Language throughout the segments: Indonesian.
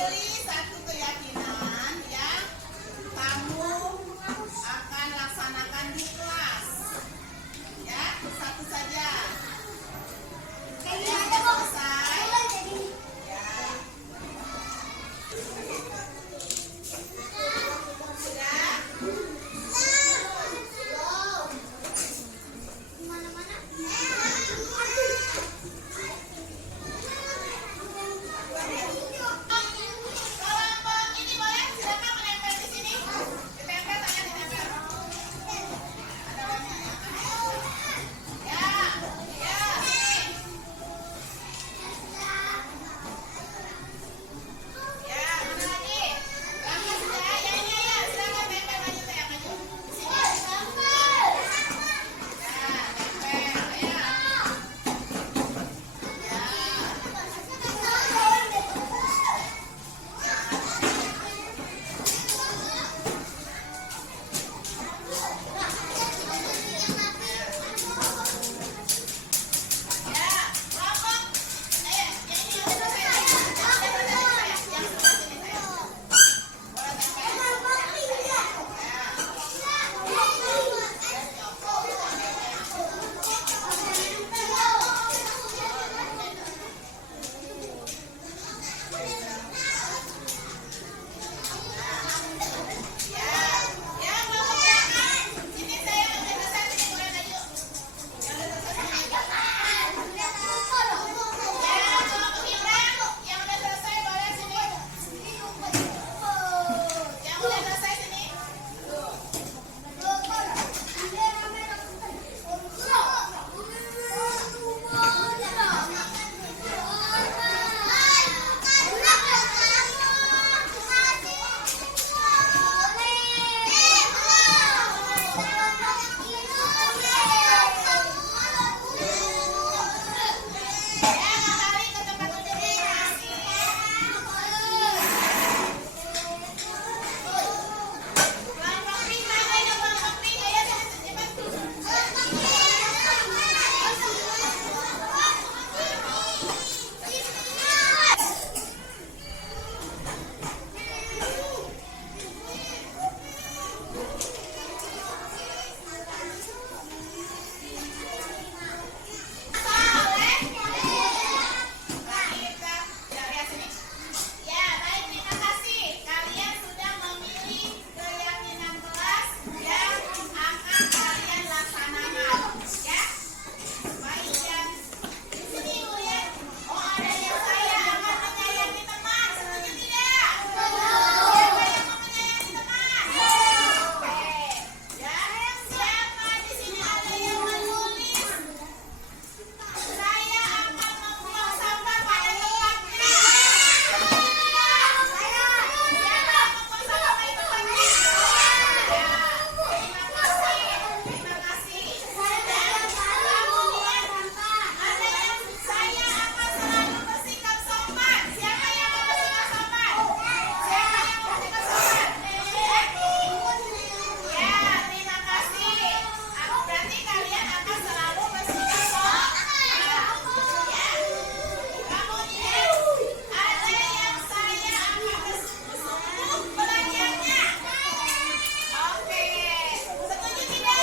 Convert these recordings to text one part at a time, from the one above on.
pilih satu keyakinan yang kamu akan laksanakan di kelas. Ya, satu saja. Kalian sudah selesai? Ya. Sudah? Kelompok ini boleh silakan menempel di sini. Ditempel, tangan ditempel. Ada banyak ya. Ya, ya. Ya, mana lagi? Langkah sudah. Ya, ya, ya. Silakan tempel, maju saya, maju. Di sini. Ya, tempel. Ya. Ya, kelompok. Ayo, yang ini udah selesai. Yang sebelah sini saya. Boleh tempel. Ya, ya kelompok belakang. Sini saya udah selesai, sini boleh maju. Yang udah selesai. Ya, kelompok Ibrahim, yang udah selesai boleh sini. Yang udah selesai sini. Ya, kembali ke tempat duduk masing-masing. Kelompok pink, ayo kelompok pink, ayo cepat. Soleh. Baik, ya, lihat sini. Ya, baik, terima kasih. Kalian sudah memilih keyakinan kelas yang akan kalian laksanakan. Ya, baik ya. Di sini Ibu lihat. Oh, ada yang saya akan menyayangi teman. Setuju tidak? Siapa yang mau menyayangi teman? Oke. Ya, siapa di sini ada yang menulis? Saya akan membuang sampah pada tempatnya. Siapa yang membuang sampah pada tempatnya? Ya, terima kasih. Terima kasih. Kemudian ada yang saya akan selalu bersihkan sopan. Siapa yang mau bersihkan sopan? Siapa yang mau bersihkan sopan? Ya, terima kasih. Berarti kalian akan selalu bersihkan sopan. Ya. Kemudian ada yang saya akan bersungguh belajarnya. Oke, setuju tidak?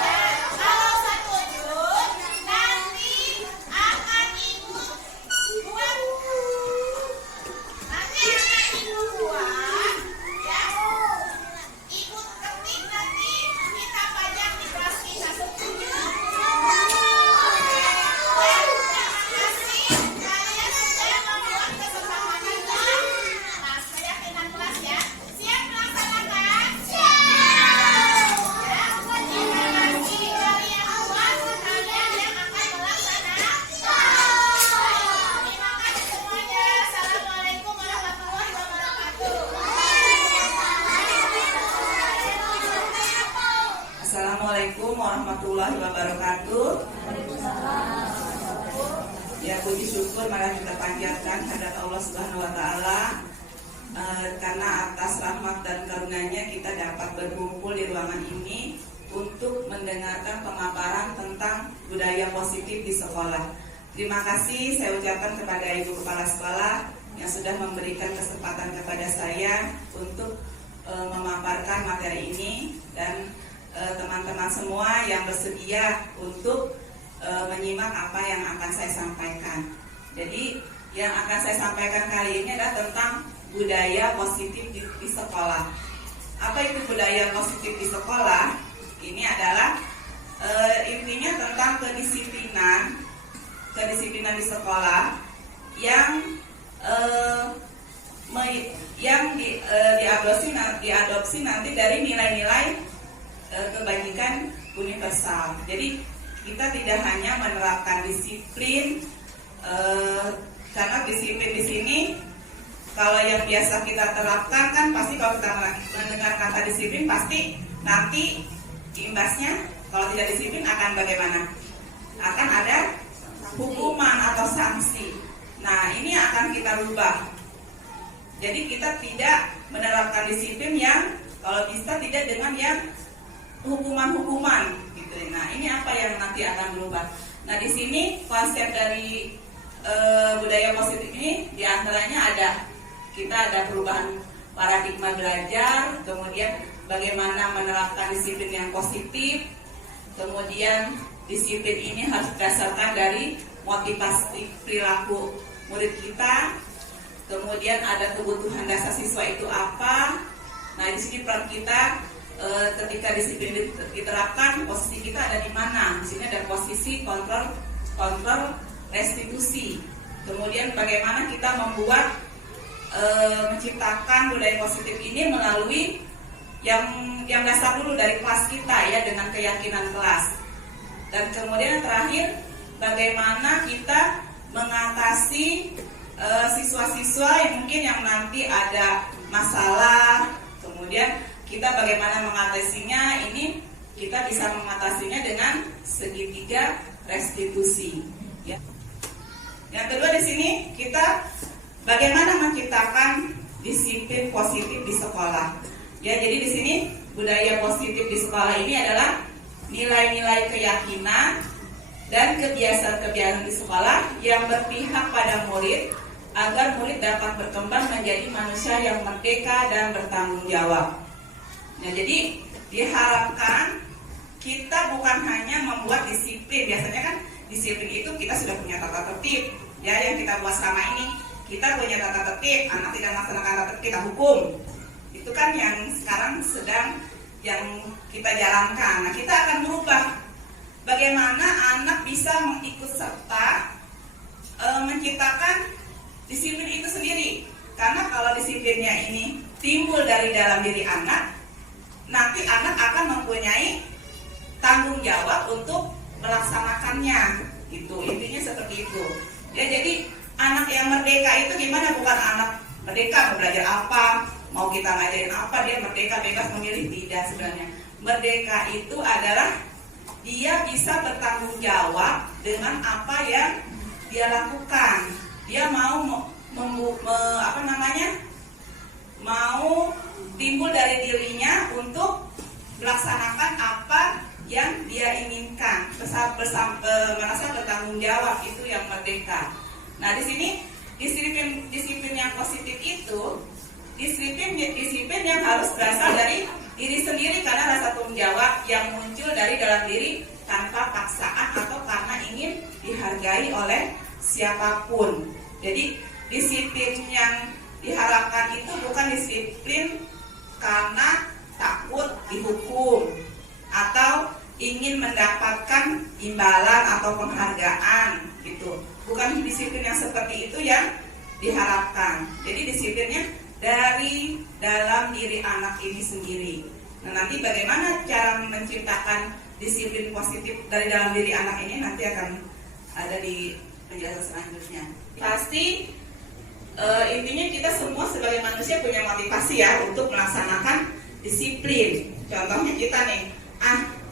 Ya, kalau setuju, nanti akan ibu buat. Nanti akan ibu buat, ya. Ibu ketik nanti kita pajang di kelas kita. Setuju? Terima kasih. Kalian sudah membuat kesepakatannya. Nah, keyakinan kelas ya. Siap melaksanakan? Siap. Ya, terima kasih. Kalian buat, kalian yang akan melaksanakan. Terima kasih semuanya. Assalamualaikum warahmatullahi wabarakatuh. Assalamualaikum warahmatullahi wabarakatuh. Ya, puji syukur mari kita panjatkan hadirat Allah Subhanahu wa taala karena atas rahmat dan karunia-Nya kita dapat berkumpul di ruangan ini untuk mendengarkan pemaparan tentang budaya positif di sekolah. Terima kasih saya ucapkan kepada Ibu Kepala Sekolah yang sudah memberikan kesempatan kepada saya untuk memaparkan materi ini, dan teman-teman semua yang bersedia untuk menyimak apa yang akan saya sampaikan. Jadi yang akan saya sampaikan kali ini adalah tentang budaya positif di sekolah. Apa itu budaya positif di sekolah? Ini adalah intinya tentang kedisiplinan di sekolah yang diadopsi nanti dari nilai-nilai kebajikan universal. Jadi kita tidak hanya menerapkan disiplin, karena disiplin di sini kalau yang biasa kita terapkan kan pasti kalau kita mendengar kata disiplin pasti nanti imbasnya kalau tidak disiplin akan bagaimana? Akan ada hukuman atau sanksi. Nah, ini akan kita rubah. Jadi kita tidak menerapkan disiplin yang kalau bisa tidak dengan yang hukuman-hukuman gitu. Nah, ini apa yang nanti akan berubah. Nah, di sini konsep dari budaya positif ini diantaranya kita ada perubahan paradigma belajar, kemudian bagaimana menerapkan disiplin yang positif, kemudian disiplin ini harus berdasarkan dari motivasi perilaku murid kita, kemudian ada kebutuhan dasar siswa itu apa. Nah, di sini peran kita ketika disiplin diterapkan, posisi kita ada di mana? Di sini ada posisi kontrol restitusi. Kemudian bagaimana kita membuat menciptakan budaya positif ini melalui yang dasar dulu dari kelas kita ya, dengan keyakinan kelas. Dan kemudian yang terakhir, bagaimana kita mengatasi siswa-siswa yang mungkin yang nanti ada masalah, kemudian kita bagaimana mengatasinya. Ini kita bisa mengatasinya dengan segitiga restitusi. Ya. Yang kedua di sini kita bagaimana menciptakan disiplin positif di sekolah. Ya, jadi di sini budaya positif di sekolah ini adalah nilai-nilai keyakinan dan kebiasaan-kebiasaan di sekolah yang berpihak pada murid agar murid dapat berkembang menjadi manusia yang merdeka dan bertanggung jawab. Nah, jadi diharapkan kita bukan hanya membuat disiplin. Biasanya kan disiplin itu kita sudah punya tata tertib, ya, yang kita buat selama ini. Kita punya tata tertib, anak tidak melaksanakan tata tertib kita hukum. Itu kan yang sekarang sedang yang kita jalankan. Nah, kita akan berubah. Bagaimana anak bisa mengikut serta menciptakan disiplin itu sendiri. Karena kalau disiplinnya ini timbul dari dalam diri anak, nanti anak akan mempunyai tanggung jawab untuk melaksanakannya. Itu intinya seperti itu. Ya, jadi anak yang merdeka itu gimana? Bukan anak merdeka mau belajar apa, mau kita ngajarin apa, dia merdeka bebas memilih. Tidak sebenarnya. Merdeka itu adalah dia bisa bertanggung jawab dengan apa yang dia lakukan. Dia mau mau timbul dari dirinya untuk melaksanakan apa yang dia inginkan, merasa bertanggung jawab. Itu yang merdeka. Nah, di sini disiplin yang positif itu disiplin yang harus berasal dari diri sendiri, karena rasa tanggung jawab yang muncul dari dalam diri tanpa paksaan atau karena ingin dihargai oleh siapapun. Jadi disiplin yang diharapkan itu bukan disiplin karena takut dihukum atau ingin mendapatkan imbalan atau penghargaan gitu. Bukan disiplin yang seperti itu yang diharapkan. Jadi disiplinnya dari dalam diri anak ini sendiri. Nah, nanti bagaimana cara menciptakan disiplin positif dari dalam diri anak ini nanti akan ada di penjelasan selanjutnya. Pasti intinya kita semua sebagai manusia punya motivasi ya untuk melaksanakan disiplin. Contohnya kita nih,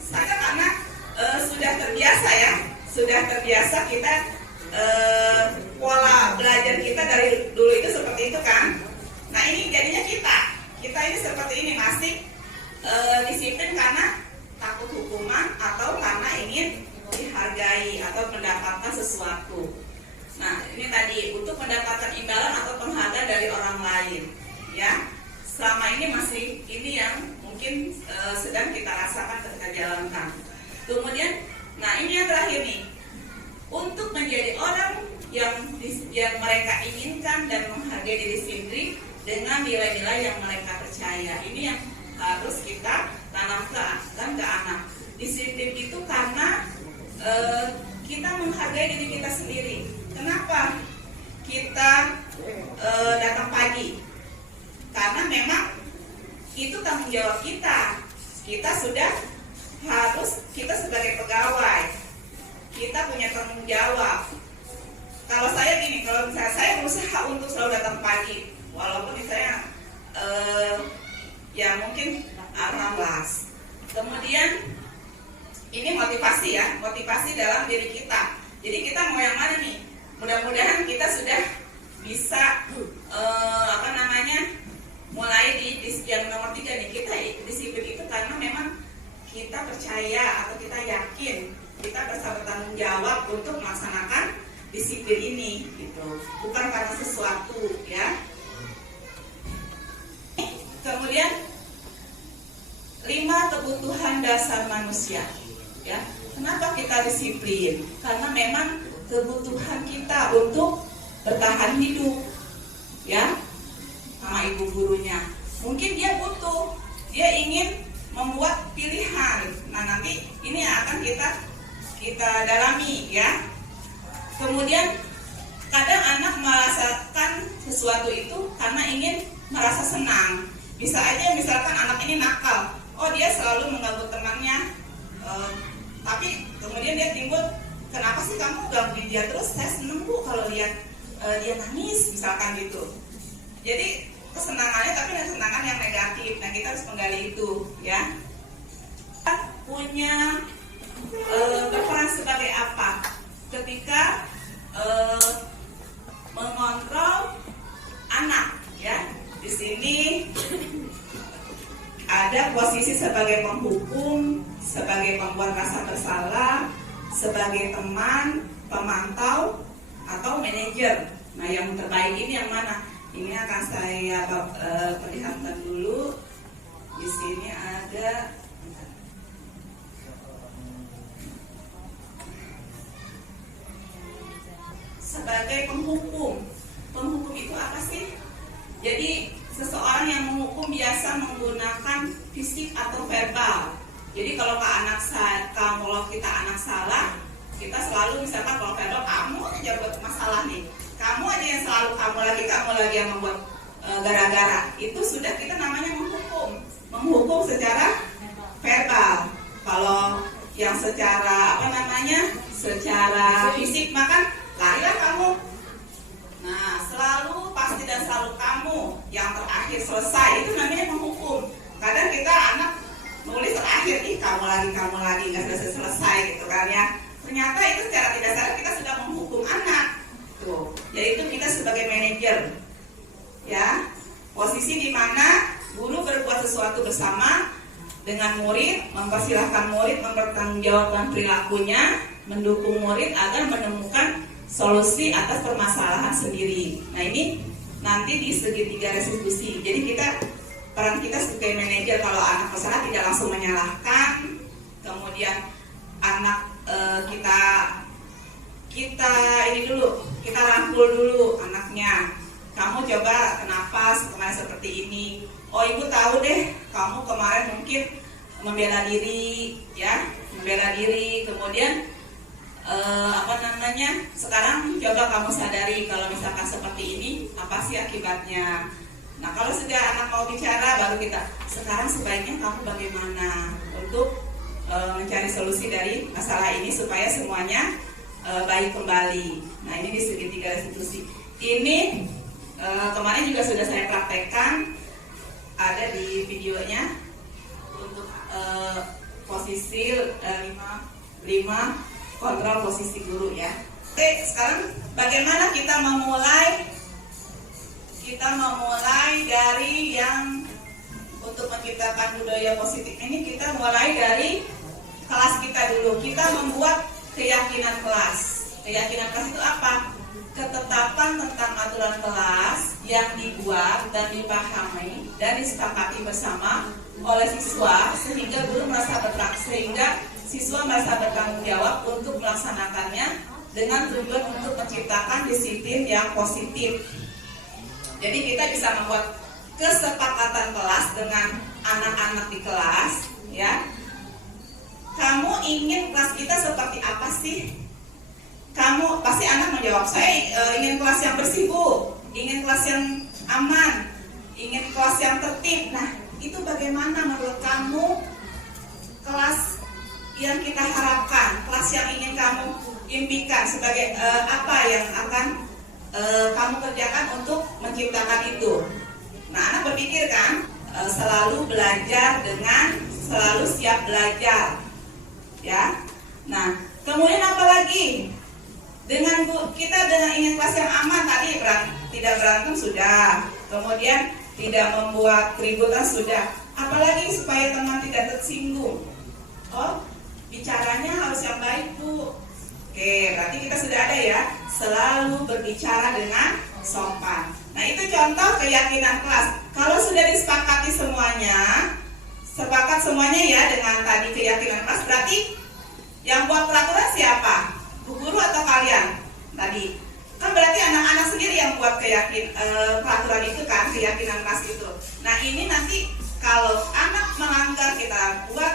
saya karena sudah terbiasa kita pola belajar kita dari dulu itu seperti itu kan. Nah, ini jadinya kita ini seperti ini, masih disiplin karena takut hukuman atau karena ingin dihargai atau mendapatkan sesuatu. Nah, ini tadi untuk mendapatkan imbalan atau penghargaan lain, ya. Selama ini masih ini yang mungkin sedang kita rasakan ketika jalankan. Kemudian, nah ini yang terakhir nih, untuk menjadi orang yang mereka inginkan dan menghargai diri sendiri dengan nilai-nilai yang mereka percaya. Ini yang harus kita tanamkan ke anak. Disiplin itu karena kita menghargai diri kita sendiri. Kenapa kita datang pagi? Karena memang itu tanggung jawab kita. Kita sudah harus, kita sebagai pegawai, kita punya tanggung jawab. Kalau saya gini, kalau misalnya saya berusaha untuk selalu datang pagi, walaupun misalnya ya mungkin 16. Kemudian ini motivasi ya, motivasi dalam diri kita. Jadi kita mau yang mana nih? Mudah-mudahan kita sudah bisa mulai di yang nomor 3 nih. Kita disiplin itu karena memang kita percaya atau kita yakin kita bertanggung jawab untuk melaksanakan disiplin ini, gitu. Bukan karena sesuatu, ya. Kemudian 5 kebutuhan dasar manusia, ya. Kenapa kita disiplin? Karena memang kebutuhan kita untuk bertahan hidup, ya. Sama ibu gurunya, mungkin dia butuh, dia ingin membuat pilihan. Nah nanti ini akan kita dalami, ya. Kemudian kadang anak merasakan sesuatu itu karena ingin merasa senang. Bisa aja misalkan anak ini nakal, oh dia selalu mengganggu temannya, tapi kemudian dia timbul, kenapa sih kamu gangguin dia terus? Saya seneng bu kalau lihat dia nangis, misalkan gitu. Jadi kesenangannya tapi kesenangan yang negatif. Nah kita harus menggali itu, ya. Kita punya berperan sebagai apa ketika mengontrol anak, ya. Di sini ada posisi sebagai penghukum, sebagai pembuat rasa bersalah, sebagai teman, pemantau, atau manajer. Nah yang terbaik ini yang mana? Ini akan saya perlihatkan dulu. Di sini ada sebagai penghukum. Penghukum itu apa sih? Jadi seseorang yang menghukum biasa menggunakan fisik atau verbal. Jadi kalau kita anak salah, kita selalu misalkan kalau verbal, kamu aja buat masalah nih, kamu aja yang selalu kamu lagi yang membuat gara-gara. Itu sudah kita namanya menghukum secara verbal. Kalau yang secara secara fisik, maka larilah kamu. Nah, pasti dan selalu kamu yang terakhir selesai, itu namanya menghukum. Kadang kita anak nulis terakhir, kamu lagi nggak selesai gitu kan, ya. Ternyata itu secara tidak sadar kita sudah menghukum anak. Tuh, yaitu kita sebagai manajer, ya. Posisi di mana guru berbuat sesuatu bersama dengan murid, mempersilahkan murid mempertanggungjawabkan perilakunya, mendukung murid agar menemukan solusi atas permasalahan sendiri. Nah ini nanti di segitiga restitusi. Jadi peran kita sebagai manajer, kalau anak bersalah tidak langsung menyalahkan, kemudian anak kita ini dulu, kita rangkul dulu anaknya. Kamu coba kenapa kemarin seperti ini? Oh ibu tahu deh, kamu kemarin mungkin membela diri, ya, membela diri. Kemudian sekarang coba kamu sadari kalau misalkan seperti ini, apa sih akibatnya? Nah kalau sudah anak mau bicara, baru kita sekarang sebaiknya kamu bagaimana untuk mencari solusi dari masalah ini supaya semuanya baik kembali. Nah ini di segitiga restitusi. Ini kemarin juga sudah saya praktekkan, ada di videonya untuk posisi 5 kontrol posisi guru, ya. Oke, sekarang bagaimana kita memulai dari yang untuk menciptakan budaya positif ini. Kita mulai dari kelas kita dulu. Kita membuat keyakinan kelas. Keyakinan kelas itu apa? Ketetapan tentang aturan kelas yang dibuat dan dipahami dan disepakati bersama oleh siswa sehingga siswa merasa bertanggung jawab untuk melaksanakannya dengan tujuan untuk menciptakan disiplin yang positif. Jadi kita bisa membuat kesepakatan kelas dengan anak-anak di kelas, ya. Kamu ingin kelas kita seperti apa sih? Kamu pasti anak menjawab, saya ingin kelas yang bersih, Bu, ingin kelas yang aman, ingin kelas yang tertib. Nah, itu bagaimana menurut kamu kelas yang kita harapkan, kelas yang ingin kamu impikan sebagai apa yang akan kamu kerjakan untuk menciptakan itu? Nah, anak berpikir kan, selalu belajar dengan selalu siap belajar, ya. Nah, kemudian apa lagi? Kita dengan ingin kelas yang aman tadi, tidak berantem sudah, kemudian tidak membuat keributan sudah. Apalagi supaya teman tidak tersinggung. Oh, bicaranya harus yang baik, Bu. Oke, berarti kita sudah ada ya, selalu berbicara dengan sopan. Nah, itu contoh keyakinan kelas. Kalau sudah disepakati sepakat semuanya ya dengan tadi keyakinan kelas, berarti yang buat peraturan siapa? Bu guru atau kalian? Tadi kan berarti anak-anak sendiri yang buat peraturan itu kan, keyakinan kelas itu. Nah, ini nanti kalau anak melanggar kita buat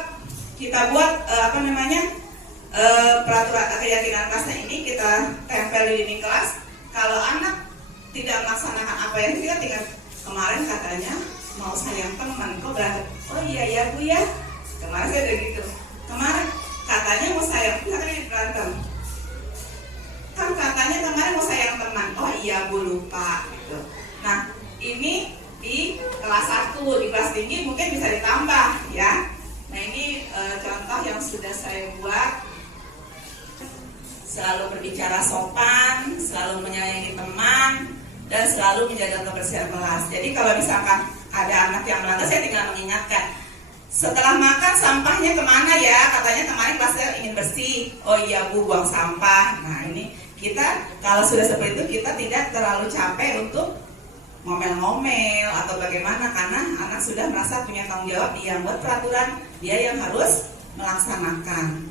peraturan keyakinan kelasnya ini kita tempel di dinding kelas. Kalau anak tidak melaksanakan apa yang kita tinggal, kemarin katanya mau sayang teman, kok berantem? Oh iya ya Bu ya, kemarin saya udah gitu. Kemarin katanya mau sayang, katanya berantem. Kan katanya kemarin mau sayang teman. Oh iya Bu, lupa gitu. Nah, ini di kelas 1, di kelas tinggi mungkin bisa ditambah ya. Nah, ini contoh yang sudah saya buat. Selalu berbicara sopan, selalu menyayangi teman, dan selalu menjaga kebersihan kelas. Jadi kalau misalkan ada anak yang melanggar, saya tinggal mengingatkan, setelah makan sampahnya kemana ya? Katanya kemarin kelasnya ingin bersih. Oh iya Bu, buang sampah. Nah, ini kita kalau sudah seperti itu, kita tidak terlalu capek untuk ngomel-ngomel atau bagaimana, karena anak sudah merasa punya tanggung jawab, dia yang buat peraturan, dia yang harus melaksanakan.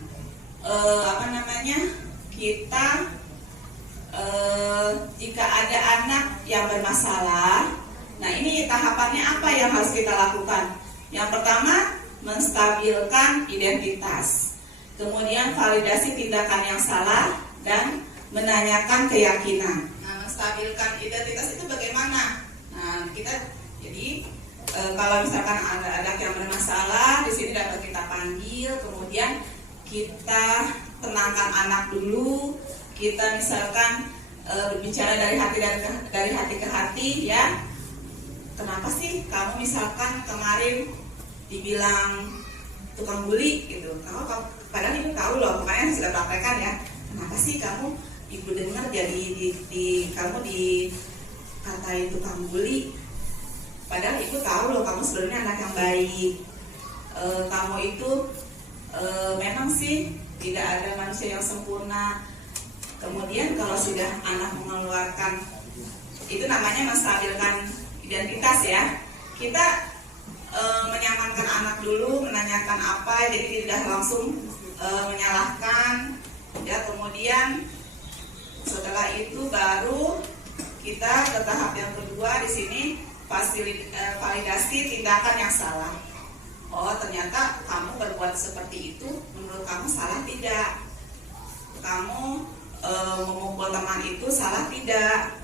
Kita jika ada anak yang bermasalah, nah ini tahapannya apa yang harus kita lakukan? Yang pertama, menstabilkan identitas, kemudian validasi tindakan yang salah, dan menanyakan keyakinan. Nah, menstabilkan identitas itu bagaimana? Nah, kalau misalkan ada anak yang bermasalah, di sini dapat kita panggil, kemudian kita tenangkan anak dulu. Kita misalkan bicara dari hati ke hati ya. Kenapa sih kamu misalkan kemarin dibilang tukang bully gitu? Padahal ibu tahu loh, kemarin sudah praktekkan ya. Kenapa sih kamu, ibu dengar jadi kamu dikatain tukang bully? Padahal ibu tahu loh, kamu sebenarnya anak yang baik. Kamu itu memang sih tidak ada manusia yang sempurna. Kemudian kalau sudah anak mengeluarkan, itu namanya menstabilkan identitas ya. Kita menyamankan anak dulu, menanyakan apa, jadi tidak langsung menyalahkan ya. Kemudian setelah itu baru kita ke tahap yang kedua, di sini validasi tindakan yang salah. Oh, ternyata kamu berbuat seperti itu, menurut kamu salah tidak? Kamu memukul teman itu salah tidak?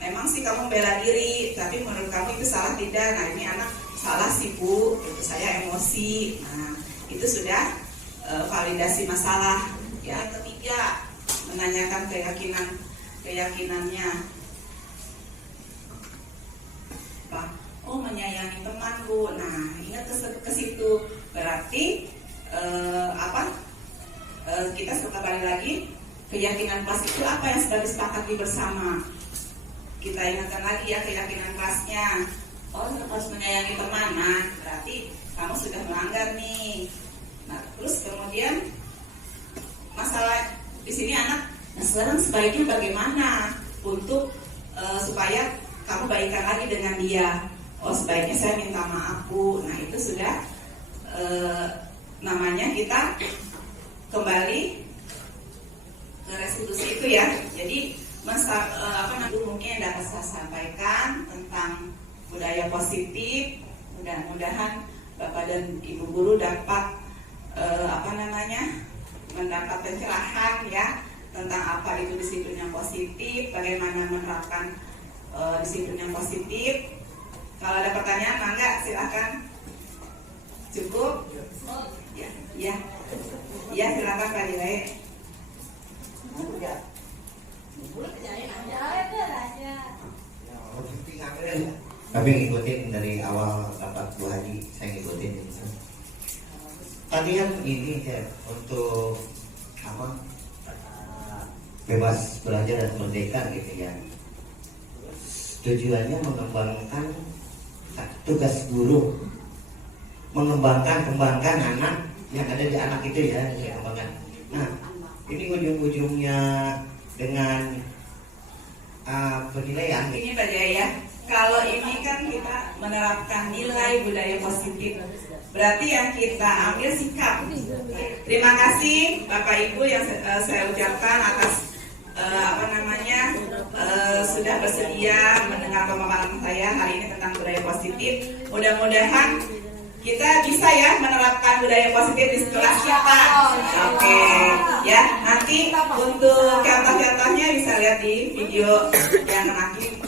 Memang sih kamu bela diri, tapi menurut kamu itu salah tidak? Nah, ini anak salah sih Bu, itu saya emosi. Nah, itu sudah validasi masalah. Ya, yang ketiga, menanyakan keyakinannya. Oh, menyayangi teman Bu. Nah, ingat ke situ. Berarti kita kembali lagi, keyakinan kelas itu apa yang sudah disepakati bersama. Kita ingatkan lagi ya keyakinan kelasnya. Oh, harus menyayangi teman. Nah, berarti kamu sudah melanggar nih. Nah, terus kemudian masalah di sini anak, nah sekarang sebaiknya bagaimana untuk supaya kamu baikan lagi dengan dia. Oh, sebaiknya saya minta maaf Bu. Nah, itu sudah namanya kita kembali ke restitusi itu ya. Jadi mungkin yang dapat saya sampaikan tentang budaya positif. Mudah-mudahan Bapak dan Ibu guru dapat mendapat pencerahan ya tentang apa itu disiplin yang positif, bagaimana menerapkan disiplin yang positif. Kalau ada pertanyaan, mangga silakan. Cukup? Ya, silakan Pak Jaya. Tapi ngikutin dari awal Bapak Bu Haji, saya ngikutin. Tadi kan ini ya, untuk apa? Bebas belajar dan merdeka gitu ya. Tujuannya mengembangkan tugas guru, kembangkan anak yang ada di anak itu ya, kembangkan. Nah, ini ujung-ujungnya dengan penilaian. Ini Pak Jaya, kalau ini kan kita menerapkan nilai budaya positif, berarti yang kita ambil sikap. Terima kasih Bapak Ibu yang saya ucapkan atas sudah bersedia mendengar pemaparan saya hari ini tentang budaya positif. Mudah-mudahan kita bisa ya menerapkan budaya positif di kelas kita. Oke, ya nanti untuk contoh-contohnya bisa lihat di video yang nanti